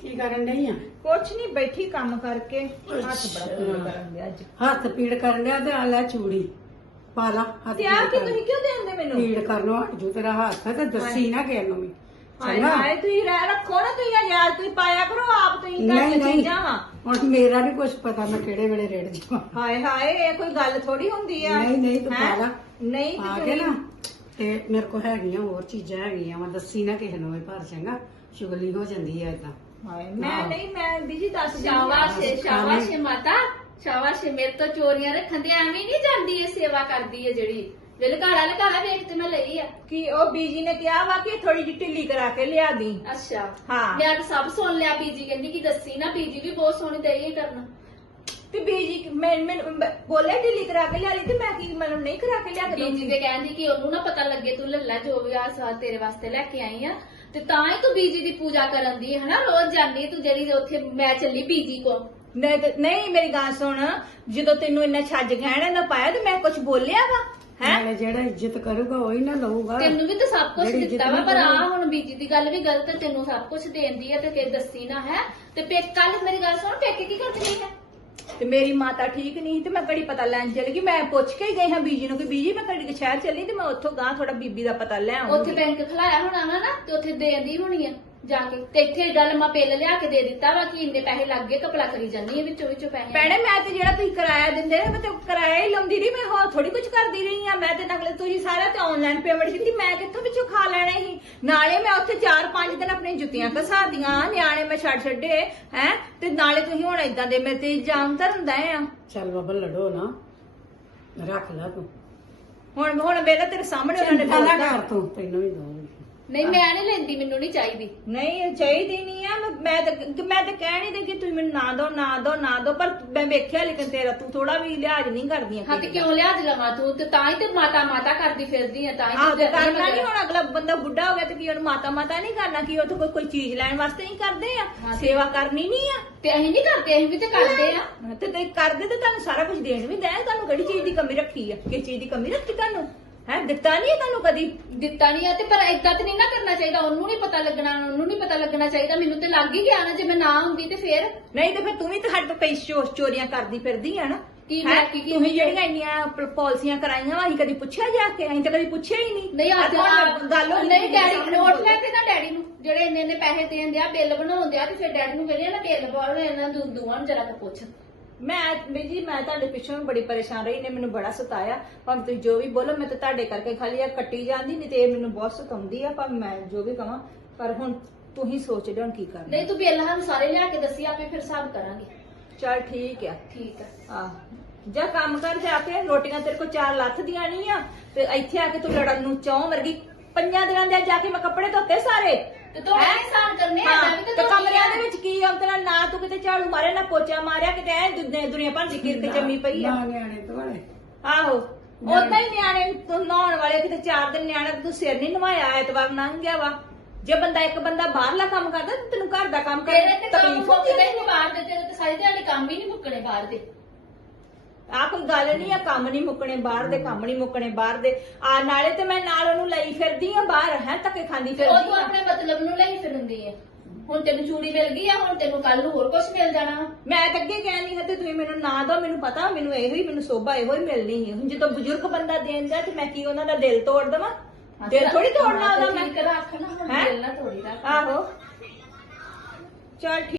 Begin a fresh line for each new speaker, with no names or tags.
ਕੀ ਕਰਨ ਡਈ ਆ?
ਕੁਛ ਨਹੀਂ ਬੈਠੀ ਕੰਮ ਕਰਕੇ। ਹੱਥ ਬੜਾ। ਪੀੜ ਕਰਨ ਡਿਆ ਅੱਜ।
ਹੱਥ ਪੀੜ ਕਰਨ ਡਿਆ ਤੇ ਆ ਲੈ ਚੂੜੀ। ਪਾ ਲਾ ਹੱਥ
ਤੇ ਆ
ਪੀੜ
ਕੀ
ਕਰਨ।
ਤੁਸੀਂ ਕਿਉਂ ਦੇਂਦੇ ਮੈਨੂੰ?
ਪੀੜ ਕਰਨੋਂ ਹਟ ਜੂ ਤੇਰਾ ਹੱਥ ਤੇ ਦੱਸੀ ਨਾ ਕਿਸੇ ਨੂੰ ਵੀ।
ਹਾਏ
ਚੰਗਾ।
ਹਾਏ ਤੁਸੀਂ ਰਹਿ ਰੱਖੋ ਨਾ ਤੁਸੀਂ ਯਾਰ ਤੁਸੀਂ ਪਾਇਆ ਕਰੋ ਆਪ ਤੁਸੀਂ ਘਰ
ਨਹੀਂ
ਦੀਆਂ
ਨਹੀਂ।
ਚੀਜ਼ਾਂ ਵਾ।
ਹੁਣ ਮੇਰਾ ਨਹੀਂ ਕੁਝ ਪਤਾ ਮੈਂ ਕਿਹੜੇ ਵੇਲੇ ਰੇੜ ਜਾਵਾਂ
ਹਾਏ ਹਾਏ ਇਹ ਕੋਈ ਗੱਲ ਥੋੜੀ ਹੁੰਦੀ ਆ।
ਨਹੀਂ ਨਹੀਂ ਤੂੰ ਪਾ
ਹੈਂ?
ਲਾ
ਨਹੀਂ
ਆ
ਤੇ
ਕੇ
ਤੁਸੀਂ
ਨਾ ਤੇ ਮੇਰੇ ਕੋਲ ਹੈਗੀਆਂ ਹੋਰ ਚੀਜ਼ਾਂ ਹੈਗੀਆਂ ਮੈਂ ਦੱਸੀ ਨਾ ਕਿਸੇ ਨੂੰ ਵੀ ਭਰ ਚੰਗਾ ਸ਼ੁਗਲੀ ਹੋ ਜਾਂਦੀ ਹੈ ਇਦਾਂ
ਹਾਏ ਮੈਂ। ਨਹੀਂ ਮੈਂ ਬੀਜੀ ਦੱਸ ਦਿੰਦੀ ਆ।
ਸ਼ਾਬਾਸ਼ ਏ,
ਹਾਂ,
ਸ਼ਾਬਾਸ਼ ਏ ਮਾਤਾ। ਸ਼ਾਬਾਸ਼ ਏ, ਮੇਰੇ ਤੋਂ ਚੋਰੀਆਂ ਰੱਖਣ ਦੇ ਐਵੇਂ ਨਹੀਂ ਜਾਂਦੀ ਏ ਸੇਵਾ ਕਰਦੀ ਏ ਜਿਹੜੀ। ਦਿਲ ਘਾਲਾ ਲਗਾਲਾ ਵੇਖ ਤੇ ਮੈਂ ਲਈ ਆ।
ਕਿ ਉਹ ਬੀਜੀ ਨੇ ਕਿਹਾ ਵਾ ਕਿ ਥੋੜੀ ਜਿਹੀ ਢਿੱਲੀ ਕਰਾ ਕੇ ਲਿਆ ਦੀ।
ਅੱਛਾ।
ਹਾਂ।
ਮੈਂ ਤਾਂ ਸਭ ਸੁਣ ਲਿਆ ਬੀਜੀ ਕਹਿੰਦੀ ਕਿ ਦੱਸੀ ਨਾ ਬੀਜੀ ਵੀ ਬਹੁਤ ਸੋਹਣੀ ਦਈ ਕਰਨਾ
ਤੇ ਬੀਜੀ ਮੈਂ ਮੈਂ ਬੋਲੇ ਢਿੱਲੀ ਕਰਾ ਕੇ ਲਿਆ ਲਈ ਤੇ ਮੈਂ ਕੀ ਮੈਨੂੰ ਨਹੀਂ ਕਰਾ ਕੇ ਲਿਆ ਕੇ
ਬੀਜੀ
ਦਊਂਗੀ।
ਤੇ ਕਹਿੰਦੀ ਕਿ ਉਹਨੂੰ ਨਾ ਪਤਾ ਲੱਗੇ ਤੂੰ ਲੱਲਾ ਜੋ ਵੀ ਆ ਸਾ ਤੇਰੇ ਵਾਸਤੇ ਲੈ ਕੇ ਆਈ ਆ। ਤੇ ਤਾਂ ਹੀ ਤੂੰ ਬੀਜੀ ਦੀ ਪੂਜਾ ਕਰਨ ਦੀ ਹਨਾ? ਰੋਜ਼ ਜਾਂਦੀ ਤੂੰ ਜਿਹੜੀ ਉੱਥੇ ਮੈਂ ਚੱਲੀ ਬੀਜੀ ਕੋ।
ਨਹੀਂ ਤੇ- ਨਹੀਂ ਮੇਰੀ ਗੱਲ ਸੁਣ। ਜਦੋਂ ਤੈਨੂੰ ਇੰਨਾ ਛੱਜ ਗਹਿਣੇ ਨਾ ਪਾਇਆ ਤੇ ਮੈਂ ਕੁਝ ਬੋਲਿਆ ਵਾ ਹੈ?
ਨਾਲੇ ਜਿਹੜਾ ਇੱਜ਼ਤ ਕਰੂਗਾ ਉਹੀ ਨਾ ਲਊਗਾ।
ਤੈਨੂੰ ਵੀ ਤਾਂ ਸਭ ਕੁਝ
ਜਿਹੜੀ
ਦਿੱਤਾ ਵਾ
ਜਿੱਤਣੀ
ਪਰ ਆ
ਕਰਨੀ।
ਹੁਣ ਬੀਜੀ ਦੀ ਗੱਲ ਵੀ ਗਲਤ ਹੈ ਤੈਨੂੰ ਸਭ ਕੁਝ ਦੇਂਦੀ ਹੈ ਤੇ ਕਿ ਦੱਸੀ ਨਾ ਹੈ? ਤੇ ਪੇ ਕੱਲ ਮੇਰੀ ਗੱਲ ਸੁਣ ਪੇਕੇ ਕੀ ਕਰਦੀ ਹੈ
ਤੇ ਮੇਰੀ ਮਾਤਾ ਠੀਕ ਨਹੀਂ ਤੇ ਮੈਂ ਘੜੀ ਪਤਾ ਲੈਣ ਚਲੀ ਗਈ। ਮੈਂ ਪੁੱਛ ਕੇ ਹੀ ਗਈ ਹਾਂ ਬੀਜੀ ਨੂੰ ਕਿ ਬੀਜੀ, ਮੈਂ ਘੜੀ ਸ਼ਹਿਰ ਚੱਲੀ ਤੇ ਮੈਂ ਉੱਥੋਂ ਗਾਂ ਥੋੜਾ ਬੀਬੀ ਦਾ ਪਤਾ ਲੈ
ਉੱਥੇ ਬੈਂਕ ਖਲਾਇਆ ਹੋਣਾ ਵਾ ਨਾ ਤੇ ਉੱਥੇ ਦੇਂਦੀ ਹੋਣੀ ਆ। ਜਾ ਕੇ ਤੇ ਇੱਥੇ ਗੱਲ ਮੈਂ ਪਿੱਲ ਲਿਆ ਕੇ ਦੇ ਦਿੱਤਾ ਵਾ ਕਿ ਇੰਨੇ ਪੈਸੇ ਲੱਗ ਗਏ ਕਪਲਾ ਕਰੀ ਜਾਂਦੀ ਹੈ ਵਿੱਚੋਂ ਵਿੱਚੋਂ ਪੈਸੇ।
ਭੈਣੇ ਮੈਂ ਤੇ ਜਿਹੜਾ ਤੁਸੀਂ ਕਿਰਾਇਆ ਦਿੰਦੇ ਰਹੇ ਮੈਂ ਤੇ ਕਿਰਾਇਆ ਹੀ ਲਾਉਂਦੀ ਰਹੀ ਮੈਂ ਹੋਰ ਥੋੜੀ ਕੁਝ ਕਰਦੀ ਰਹੀ ਆ ਮੈਂ ਤੇ ਨਕਲੇ ਤੁਸੀਂ ਸਾਰਾ ਤੇ ਆਨਲਾਈਨ ਪੇਮੈਂਟ ਕੀਤੀ ਮੈਂ ਕਿੱਥੋਂ ਵਿੱਚੋਂ ਖਾ ਲੈਣੇ ਸੀ? ਨਾਲੇ ਮੈਂ ਉੱਥੇ 4-5 ਦਿਨ ਆਪਣੀਆਂ ਜੁੱਤੀਆਂ ਘਸਾਦੀਆਂ ਨਿਆਣੇ ਮੈਂ ਛੱਡ ਛੱਡੇ ਹੈ? ਤੇ ਨਾਲੇ ਤੁਸੀਂ ਹੁਣ ਇਦਾਂ ਦੇ ਮੇਰੇ ਤੇ ਇਲਜ਼ਾਮ ਧਰਦਾ ਆ।
ਚੱਲ ਬਾਬਾ ਲੜੋ ਨਾ। ਰੱਖ ਲੈ ਤੂੰ।
ਹੁਣ ਹੁਣ ਵੇਲੇ ਤੇਰੇ ਸਾਹਮਣੇ ਉਹਨਾਂ ਨੇ
ਚਿੰਤਾ ਨਾ
ਬੋਲਤਾ।
ਕਰ ਤੂੰ ਤੈਨੂੰ ਵੀ ਦਊਂਗੀ।
ਨਹੀਂ ਮੈਂ ਨਹੀਂ ਲੈਂਦੀ ਮੈਨੂੰ ਨਹੀਂ ਚਾਹੀਦੀ।
ਨਹੀਂ ਇਹ ਚਾਹੀਦੀ ਨਹੀਂ ਆ। ਮੈਂ- ਮੈਂ ਤਾਂ ਮੈਂ ਤਾਂ ਕਹਿ ਨਹੀਂ ਦੇ ਕਿ ਤੁਸੀਂ ਮੈਨੂੰ ਨਾ ਦੋ ਨਾ ਦੋ ਨਾ ਦੋ ਪਰ ਮੈਂ ਵੇਖਿਆ ਲੇਕਿਨ ਤੇਰਾ ਤੂੰ ਥੋੜਾ ਵੀ ਲਿਹਾਜ਼ ਨਹੀਂ ਕਰਦੀਆਂ
ਹਾਂ ਤੇ ਕਿਉਂ ਲਿਆਜ ਲਵਾਂ ਤੂੰ? ਤੇ ਤਾਂ ਹੀ ਤੇ ਮਾਤਾ ਮਾਤਾ ਕਰਦੀ ਫਿਰਦੀ ਆ ਤਾਂ ਹੀ
ਆਹ
ਤੂੰ
ਤੇ
ਕਰਦੀ
ਕਰਨਾ ਨਹੀਂ। ਹੁਣ ਅਗਲਾ ਬੰਦਾ ਬੁੱਢਾ ਹੋ ਗਿਆ ਤੇ ਕੀ ਉਹਨੂੰ ਮਾਤਾ ਮਾਤਾ ਨਹੀਂ ਕਰਨਾ ਕੀ ਉਹ ਤੋਂ ਕੋਈ ਕੋਈ ਚੀਜ਼ ਲੈਣ ਵਾਸਤੇ ਨਹੀਂ ਕਰਦੇ ਆ।
ਹਾਂ।
ਸੇਵਾ ਕਰਨੀ ਨਹੀਂ ਆ।
ਤੇ ਅਸੀਂ ਨਹੀਂ ਕਰਦੇ ਅਸੀਂ ਵੀ ਤੇ ਕਰਦੇ ਆ।
ਤੇ ਤੇ ਕਰਦੇ ਤੇ ਤੁਹਾਨੂੰ ਸਾਰਾ ਕੁਝ ਦੇਣ ਵੀ ਦੇ ਤੁਹਾਨੂੰ ਕਿਹੜੀ ਚੀਜ਼ ਦੀ ਕਮੀ ਰੱਖੀ ਆ? ਕਿਸ ਚੀਜ਼ ਦੀ ਕਮੀ ਰੱਖੀ ਤੁਹਾਨੂੰ? ਹੈ? ਦਿੱਤਾ ਨਹੀਂ ਤੁਹਾਨੂੰ ਕਦੀ?
ਦਿੱਤਾ ਨਹੀਂ ਆ ਤੇ ਪਰ ਏਦਾਂ ਤੇ ਨਹੀਂ ਨਾ ਕਰਨਾ ਚਾਹੀਦਾ। ਉਹਨੂੰ ਨਹੀਂ ਪਤਾ ਲੱਗਣਾ ਉਹਨੂੰ ਨਹੀਂ ਪਤਾ ਲੱਗਣਾ ਚਾਹੀਦਾ। ਮੈਨੂੰ ਤੇ ਲੱਗ ਹੀ ਗਿਆ ਨਾ ਜੇ ਮੈਂ ਨਾ ਹੁੰਦੀ ਤੇ ਫੇਰ?
ਨਹੀਂ ਤੇ ਫਿਰ ਤੂੰ ਵੀ ਤਾਂ ਸਾਡੇ ਤੋਂ ਕਈ ਚੋ- ਚੋਰੀਆਂ ਕਰਦੀ ਫਿਰਦੀ ਆ ਨਾ।
ਕੀ
ਹੈਂ?
ਮੈਂ ਕੀ ਕੀ
ਤੁਸੀਂ ਜਿਹੜੀਆਂ ਇੰਨੀਆਂ ਪ- ਪਾਲਿਸੀਆਂ ਕਰਾਈਆਂ ਵਾ, ਅਸੀਂ ਕਦੀ ਪੁੱਛਿਆ ਜਾ ਕੇ? ਅਸੀਂ ਤਾਂ ਕਦੀ ਪੁੱਛਿਆ ਹੀ ਨਹੀਂ।
ਨਹੀਂ ਅੱਜ
ਆਹ ਗੱਲ ਹੋਈ
ਨਹੀਂ ਡੈਡੀ ਨੋਟ ਲੈ ਕੇ ਨਾ ਡੈਡੀ ਨੂੰ ਜਿਹੜੇ ਇੰਨੇ ਇੰਨੇ ਪੈਸੇ ਦੇਣ ਦਿਆ ਬਿੱਲ ਬਣਾਉਣ ਦਿਆ ਤੇ ਫਿਰ ਡੈਡੀ ਨੂੰ ਕਹਿੰਦੇ ਨਾ ਬਿੱਲ ਪਾਉਣ ਇਹਨਾਂ ਦੂ ਦੂਆਂ ਨੂੰ ਜਰਾ ਕੁ ਪੁੱਛ।
ਮੈਂ ਵੀ ਜੀ ਮੈਂ ਤੁਹਾਡੇ ਪਿੱਛੋਂ ਵੀ ਬੜੀ ਪਰੇਸ਼ਾਨ ਰਹੀ ਨੇ ਮੈਨੂੰ ਬੜਾ ਸਤਾਇਆ। ਪਰ ਤੁਸੀਂ ਜੋ ਵੀ ਬੋਲੋ ਮੈਂ ਤਾਂ ਤੁਹਾਡੇ ਕਰਕੇ ਖਾਲੀ ਆ ਕੱਟੀ ਜਾਂਦੀ ਨਹੀਂ ਤੇ ਇਹ ਮੈਨੂੰ ਬਹੁਤ ਸਤਾਉਂਦੀ ਆ ਪਰ ਮੈਂ ਜੋ ਵੀ ਕਹਾਂ। ਪਰ ਹੁਣ ਤੁਸੀਂ ਸੋਚ ਲਿਓ ਹੁਣ ਕੀ ਕਰਨਾ।
ਨਹੀਂ ਤੂੰ ਬਿੱਲ ਸਾਨੂੰ ਸਾਰੇ ਲਿਆ ਕੇ ਦੱਸੀ ਆਪੇ ਫਿਰ ਹਿਸਾਬ ਕਰਾਂਗੇ।
ਚਲ ਠੀਕ ਆ।
ਠੀਕ ਆ।
ਆ ਜਾ ਕੰਮ ਕਰ ਜਾ ਕੇ ਰੋਟੀਆਂ ਤੇਰੇ ਕੋਲ ਚਾਰ ਲੱਥ ਦੀਆਂ ਨਹੀਂ ਆ ਤੇ ਇੱਥੇ ਆ ਕੇ ਤੂੰ ਲੜਨ ਨੂੰ ਚੌਂ ਵਰਗੀ ਪੰਜਾਂ ਦਿਨਾਂ ਦੇ ਜਾ ਕੇ ਮੈਂ ਕੱਪੜੇ ਧੋਤੇ ਸਾਰੇ।
ਤੇ ਤੂੰ
ਹੈਂ?
ਇਨਸਾਨ ਕਰਨੇ ਆ
ਹਾਂ,
ਮੈਂ ਵੀ
ਤੇ
ਤੇ
ਕਮਰਿਆਂ ਦੇ ਵਿੱਚ ਕੀ ਅੰਤਰਾ ਨਾ ਤੂੰ ਕਿਤੇ ਝਾੜੂ ਮਾਰਿਆ ਨਾ ਪੋਚਾ ਮਾਰਿਆ ਕਿਤੇ ਐ ਦੁਨੀਆ ਭਰ ਦੀ ਕਿਰਕ ਜੰਮੀ ਪਈ ਆ।
ਨਾ ਨਿਆਣੇ ਦੁਆਲੇ
ਆਹੋ ਉਦਾਂ ਹੀ ਨਿਆਣੇ ਤੋਂ ਨਹਾਉਣ ਵਾਲੇ ਕਿਤੇ ਚਾਰ ਦਿਨ ਨਿਆਣੇ ਤੂੰ ਸਿਰ ਨਹੀਂ ਨਵਾਇਆ ਐਤਵਾਰ ਲੰਘ ਗਿਆ ਵਾ। ਜੇ ਬੰਦਾ ਇੱਕ ਬੰਦਾ ਬਾਹਰਲਾ ਕੰਮ ਕਰਦਾ ਤੇ ਤੈਨੂੰ ਘਰ ਦਾ ਕੰਮ
ਤੇਰੇ
ਕਰਨ
ਤੇ
ਦੀ
ਕੰਮ
ਤਕਲੀਫ ਹੁੰਦੀ
ਮੁੱਕਦੇ ਨਹੀਂ ਬਾਹਰ ਦੇ ਤੇਰੇ ਤੇ ਸਾਰੇ ਦਿਹਾੜੀ ਕੰਮ ਹੀ ਨਹੀਂ ਮੁੱਕਣੇ ਬਾਹਰ ਦੇ।
ਆ ਕੋਈ ਗੱਲ ਨਹੀਂ ਆ ਕੰਮ ਨਹੀਂ ਮੁੱਕਣੇ ਬਾਹਰ ਦੇ ਕੰਮ ਨਹੀਂ ਮੁੱਕਣੇ ਬਾਹਰ ਦੇ। ਆ ਨਾਲੇ ਤੇ ਮੈਂ ਨਾਲ ਉਹਨੂੰ ਲਈ ਫਿਰਦੀ ਆ ਬਾਹਰ ਹੈ ਧੱਕੇ ਖਾਂਦੀ
ਉਹ
ਫਿਰਦੀ
ਤੂੰ
ਆ।
ਆਪਣੇ ਮਤਲਬ ਨੂੰ ਲਈ ਫਿਰਦੀ ਹੈ ਹੁਣ ਤੈਨੂੰ ਚੂੜੀ ਮਿਲ ਗਈ ਆ ਹੁਣ ਤੈਨੂੰ ਕੱਲ ਨੂੰ ਹੋਰ ਕੁਝ ਮਿਲ ਜਾਣਾ।
ਮੈਂ ਤਾਂ ਅੱਗੇ ਕਹਿੰਦੀ ਹਾਂ ਤੇ ਤੁਸੀਂ ਮੈਨੂੰ ਨਾ ਦੋ ਮੈਨੂੰ ਪਤਾ ਮੈਨੂੰ ਇਹੋ ਹੀ ਮੈਨੂੰ ਸੋਭਾ ਇਹੋ ਹੀ ਮਿਲਣੀ ਹੈ ਹੁਣ ਜਦੋਂ ਬਜ਼ੁਰਗ ਬੰਦਾ ਦੇਂਦਾ ਤੇ ਮੈਂ ਕੀ ਉਹਨਾਂ ਦਾ ਦਿਲ ਤੋੜ ਦੇਵਾਂ? ਦਿਲ ਥੋੜੀ ਤੋੜਨਾ ਉਹਦਾ ਮੈਂ?
ਠੀਕ ਰੱਖ ਨਾ ਹੁਣ
ਹੈਂ?
ਦਿਲ ਨਾ ਤੋੜੀ ਰੱਖ।
ਆਹੋ। ਚਲ